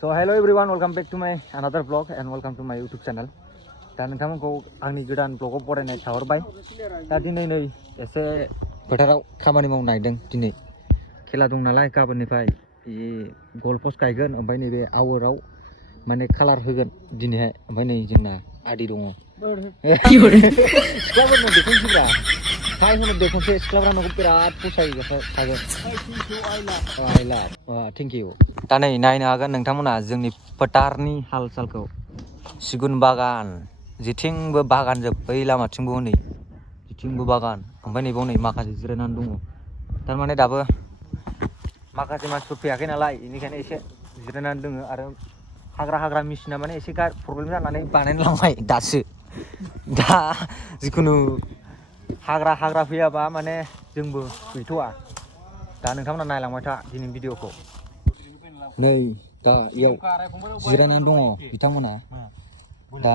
So hello everyone, welcome back to my another vlog and welcome to my YouTube channel. Dan nोंथांमोनखौ आंनि गोदान ब्लगाव बरायनाय थाहरबाय. दा दिनै नै एसे फोथाराव खामानि मावनो नागिरदों दिनै. खेला दं नालाय गाबोननिफ्राय गल पोस्ट गायगोन ओमफ्राय नैबे आवराव माने कालार होगोन दिनैहाय ओमफ्राय नै जोंना आदि दङ. सिख्लाफोरनो देखनोसैब्रा. हाय होनो देखनोसै सिख्लाफोरा नोंखौ बिराद फसायो थागोन. आइला थेंक इउ. दा नै नायनो हागोन नोंथांमोना जोंनि फोथारनि हाल सालखौ. सिगुन बागान जेथिंबो बागान जोब बै लामाथिंबो हनै जेथिंबो बागान ओमफ्राय नैबाव नै माखासे जिरायनानै दङ. थारमाने दाबो माखासे मानसिफोर फैयाखै नालाय बेनिखायनो एसे जिरायनानै दङ आरो हाग्रा मेसिना माने एसे प्रब्लेम जानानै बानायनो लांबाय दासो. दा जिखुनु हाग्रा फैयाबा माने जोंबो गैथ'वा. दा नोंथांमोना नायलांबाय था दिनैनि भिडिअखौ. नै दा इयाव जिरायनानै दङ बिथांमोना. दा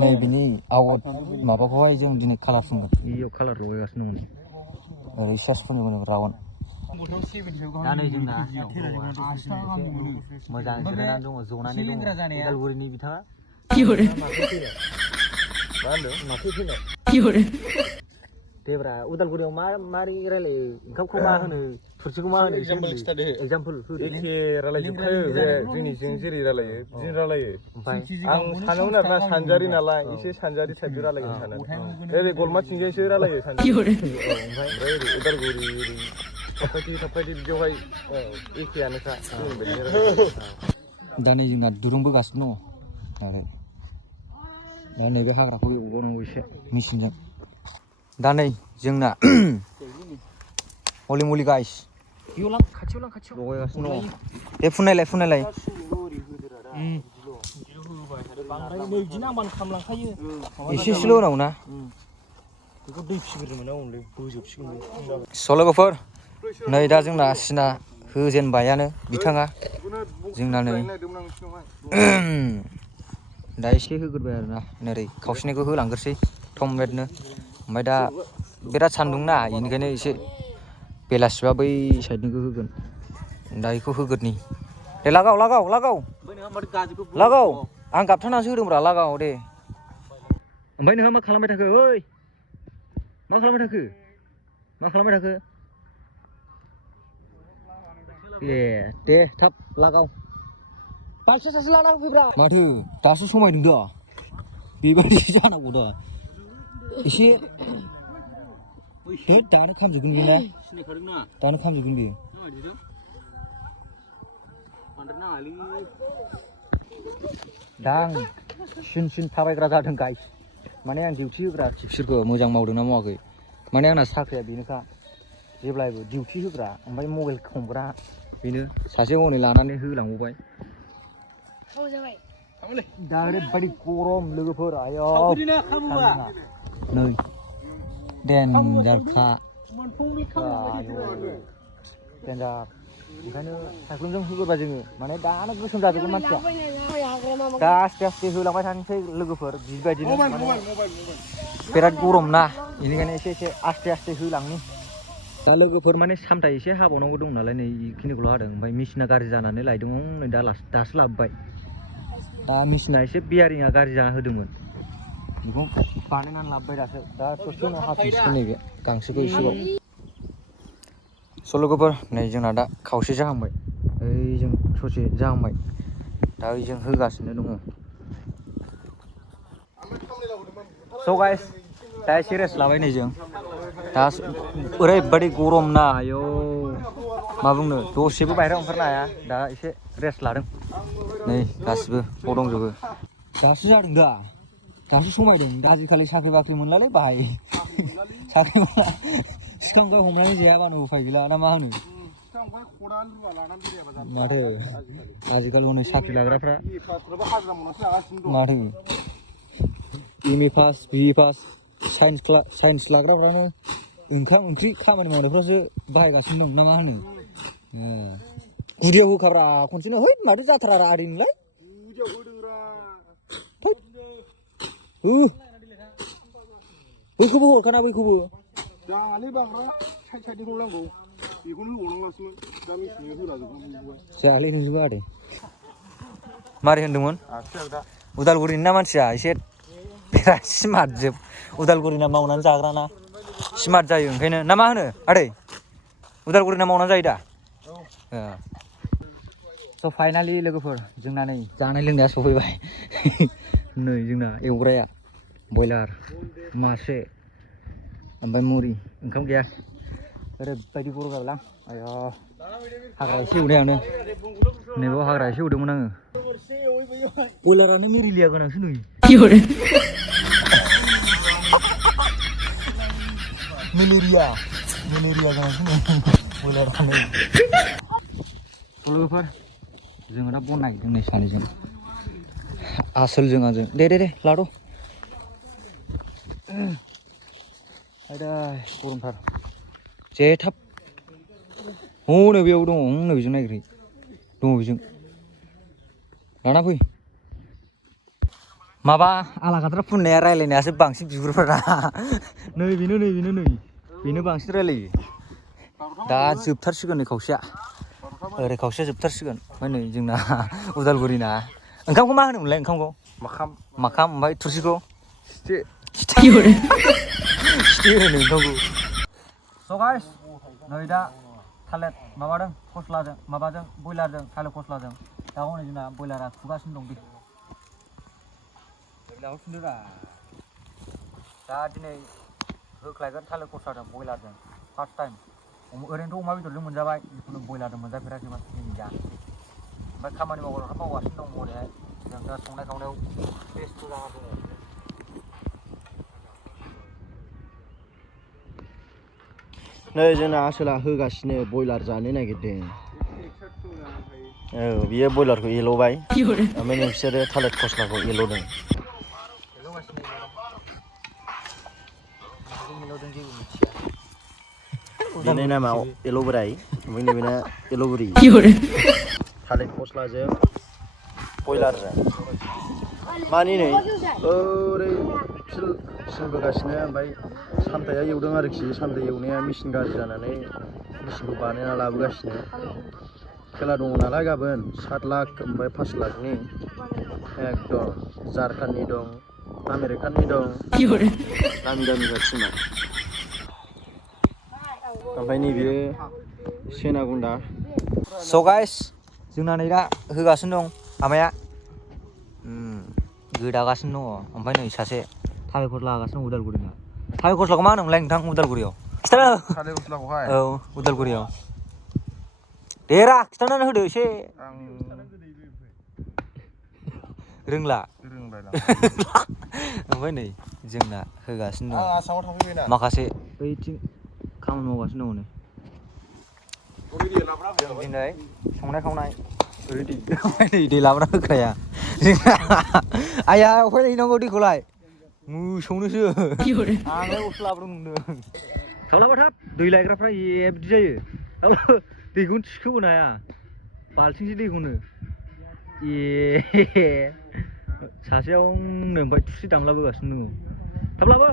नै बिनि आवट माबाखौहाय जों दिनै कालार फुनगोन. बेयाव कालार लगायगासिनो दङ ओरै सासफोरनि उनाव रावन. दा नै जोंना मोजां जिरायनानै दङ जनानै दङ उदालगुरिनि बिथाङा. मा होनदों? देब्रा उदालगुरियाव मारै रायलायो ओंखामखौ मा होनो थुरसिखौ मा होनो एगजामपोल एखे रायलायजोबखायो बे जोंनिजों जेरै रायलायो बिदिनो रायलायो. आं सानोमोन आरोना सानजारि नालाय एसे सानजारि टाइपजों रायलायगोन साननानै ओरै गलमाथिंजायसो रायलायो सानजारि. ओमफ्राय ओरै उदालगुरि ओरै थाफायथि बिदियावहाय एखेयानोखा. दा नै जोंना दुरुं बोगासिनो दङ. दा नैबे हाग्राखौ एवबावनांगौ एसे मेचिनजों. दा नै जोंना मुलि गाइस लगायगासिनो दङ. बे फुननायलाय एसेल' होनांगौ ना. सल'गोफोर नै दा जोंना सिना होजेनबायानो बिथाङा जोंना नै दा एसे होग्रोबाय आरोना नोरै खावसेनिखौ होलांग्रोसै थमब्लेटनो. ओमफ्राय दा बिराद सान्दुंना बेनिखायनो एसे बेलासिबा बै साइडनिखौ होगोन. दा बेखौ होगोरनि दे लागाव आं गाबथानासो होदोंब्रा लागाव दे. ओमफ्राय नोंहा मा खालामबाय थाखो ओइ मा खालामबाय थाखो ए दे थाब लागाव बालथिं सासे लाना होफैब्रा. माथो दासो समायदों दा बेबायदि जानांगौ दा एसे दानो खामजोबगोन बे ना दानो खामजोबगोन बेयो. दा आं सिन थाबायग्रा जादों गाइस. माने आं डिउटि होग्रा बिसोरखौ मोजां मावदोंना मावाखै. माने आंना साख्रिया बेनोखा जेब्लायबो डिउटि होग्रा ओमफ्राय मबाइल हमग्रा बेनो सासे हनै लानानै होलांबावबाय. दा ओरैबायदि गरम लोगोफोर आयौ नै देन्जारखा देन्जार. ओंखायनो साइख्लुमजों होग्रोबा जोङो माने दानो गोसोम जाजोबगोन मानसिया. दा आस्ते होलांबाय थानोसै लोगोफोर बिबायदिनो माने बिराद गरम ना बेनिखायनो एसे आस्ते होलांनि. दा लोगोफोर माने सामथाय एसे हाबावनांगौ दं नालाय नै बेखिनिखौल' हादों. ओमफ्राय मेचिना गाज्रि जानानै लायदों नै दासो लाबोबाय. दा मेचिना एसे बियारिंआ गाज्रि जाना होदोंमोन बेखौ बानायनानै लाबोबाय दासो. दा ससे उनाव हाफिनसिगोन नैबे गांसोखौ एसेबाव. सल'गोफोर नै जोंना दा खावसे जाहांबाय ओइजों ससे जाहांबाय दा ओइजों होगासिनो दङ. स' गाइस दा एसे रेस्ट लाबाय नै जों. दा ओरैबायदि गरम ना आयौ मा बुंनो दसेबो बाहेरायाव ओंखारनो हाया. दा एसे रेस्ट लादों नै गासिबो बाव दंजोबो. दासो जादों दासो समायदों. आजिखालि साख्रि बाख्रि मोनलालै बाहाय साख्रि मोनला सिखांबाय हमनानै जायाबानो उफाय गैला ना मा होनो. माथो आजिखालि हनै साख्रि लाग्राफ्रा माथो M A pass B A pass science लाग्राफ्रानो ओंखाम ओंख्रि खामानि मावनायफ्रावसो बाहायगासिनो दं ना मा होनो. गुदियाव होखाब्रा खनसेनो है माथो जाथारा आदै नोंलाय बैखौबो हरखाना बैखौबो जायालै नोंजों आदै मारै होनदोंमोन उदालगुरिनि ना मानसिया एसे बिराद स्मार्ट जोब उदालगुरिना मावनानै जाग्राना स्मार्ट जायो ओंखायनो ना मा होनो आदै उदालगुरिना मावनानै जायो दा स' फाइनालि लोगोफोर जोंना नै जानाय लोंनाया सफैबाय नै जोंना एवग्राया बयलार मासे ओमफ्राय मुरि ओंखाम गैया ओरैबायदि गरम जाबायलां आया हाग्रा एसे एवनायानो नैबाव हाग्रा एसे एवदोंमोन आङो बयलारानो मेलेरिया गोनांसो नुयो मेलेरिया गोनांसो नुयो बयलारानो लोगोफोर जोङो दा बन नागिरदों नै सानैजों आसोलजों आंजों दे लाद' आयदा गरमथार जे थाब हनै बेयाव दङ नै बेजों नागिरहै दङ बेजों लाना फै माबा आलागाद्रा फुननाया रायलायनायासो बांसिन बिगुरफोरा नै बेनो बांसिन रायलायो दा जोबथारसिगोन नै खावसेया ओरै खावसेया जोबथारसिगोन ओमफ्राय नै जोंना उदालगुरिना ओंखामखौ मा होनोमोनलाय ओंखामखौ माखाम ओमफ्राय थुरसिखौ सिथि होनो ओंखामखौ स' गाइस नै दा थालिर माबादों फस्लाजों माबाजों बयलारजों थालिर फस्लाजों दा हनै जोंना बयलारा खुगासिनो दं दा दिनै होख्लायगोन थालिर फस्लाजों बयलारजों फार्स्ट टाइम ओरैनोथ' अमा बेदरजों मोनजाबाय जिखुनु बयलारजों मोनजाफेराखैमोन दिनै जा ओमफ्राय खामानि मावगासिनो दं ओरैहाय जों दा संनाय खावनायाव बेस्थ' जाना दङ नै जोंना आसोला होगासिनो बयलार जानो नागिरदों औ बियो बयलारखौ एल'बाय ओमफ्राय नोंसोरो थालिर फस्लाखौ एल'दों बेनि नामा एल' बोराय ओमफ्राय नैबेना एल' बुरि थालिर फस्लाजों बयलारजों मानि नै ओरै सिनबोगासिनो ओमफ्राय सामथाया एवदों आरोखि सामथाय एवनाया मेचिन गाज्रि जानानै मेचिनखौ बानायना लाबोगासिनो खेला दङ नालाय गाबोन 7 लाख ओमफ्राय 5 लाखनि एकदम झारखान्डनि दं आमेरिकाननि दं दामि टिमा ओमफ्राय नैबेयो सेनागुन्दा स' गाइस जोंना नै दा होगासिनो दं आमाया गोदागासिनो दङ ओमफ्राय नै सासे थालिर फस्ला होगासिनो दं उदालगुरिना थालिर फस्लाखौ मा होनोमोनलाय नोंथां उदालगुरियाव खिथाना थालिर फस्लाखौहाय औ उदालगुरियाव देरा खिथानानै होदो एसे रोंला ओमफ्राय नै जोंना होगासिनो दं आसामाव थाफैबायना माखासे बैथिं खामानि मावगासिनो दङ जों दिनै संनाय खावनाय नै दै लाबोना होखाया आया अफाय हैनांगौ दैखौलाय मोसौनोसो आंलाय अफसो लाबोदों नंदों थावलाबा थाब दै लायग्राफ्रा बिदि जायो दैखौनो थिखोबोनो हाया बाल्थिंसे दैखौनो सासेयावनो ओमफ्राय थुरसि दामलाबोगासिनो दङ थाब लाबो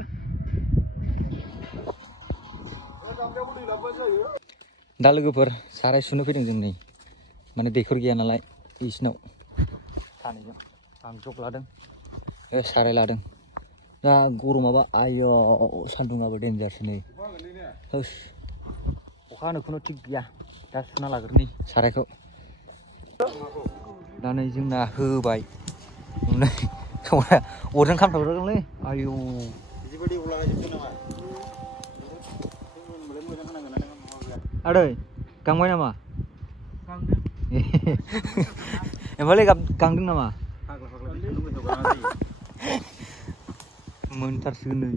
दा लोगोफोर साराय सुनो फैदों जों नै माने दैखर गैया नालाय बिसिनाव सानैजों आं जग लादों साराय लादों दा गरमाबा आयौ सान्दुङाबो देन्जारसो नै होस अखा हानो खुनु थिग गैया दा सुना लाग्रोनि सारायखौ दा नै जोंना होबाय नै अरजों खामथाबदोंलै आयौ आदै गांबाय नामा एमफालाय गांदों नामा मोनथारसिगोन नै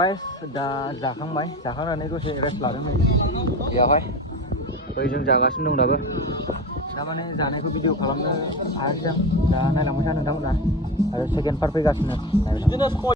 गाइस दा जाखांबाय जाखांनानै दसे रेस्ट लादों नै बेयावहाय जों जागासिनो दं दाबो दा माने जानायखौ भिडिअ खालामनो हायाखै आं दा नायलांबाय था नोंथांमोना आरो सेकेन्ड पार्ट फैगासिनो नायबाय था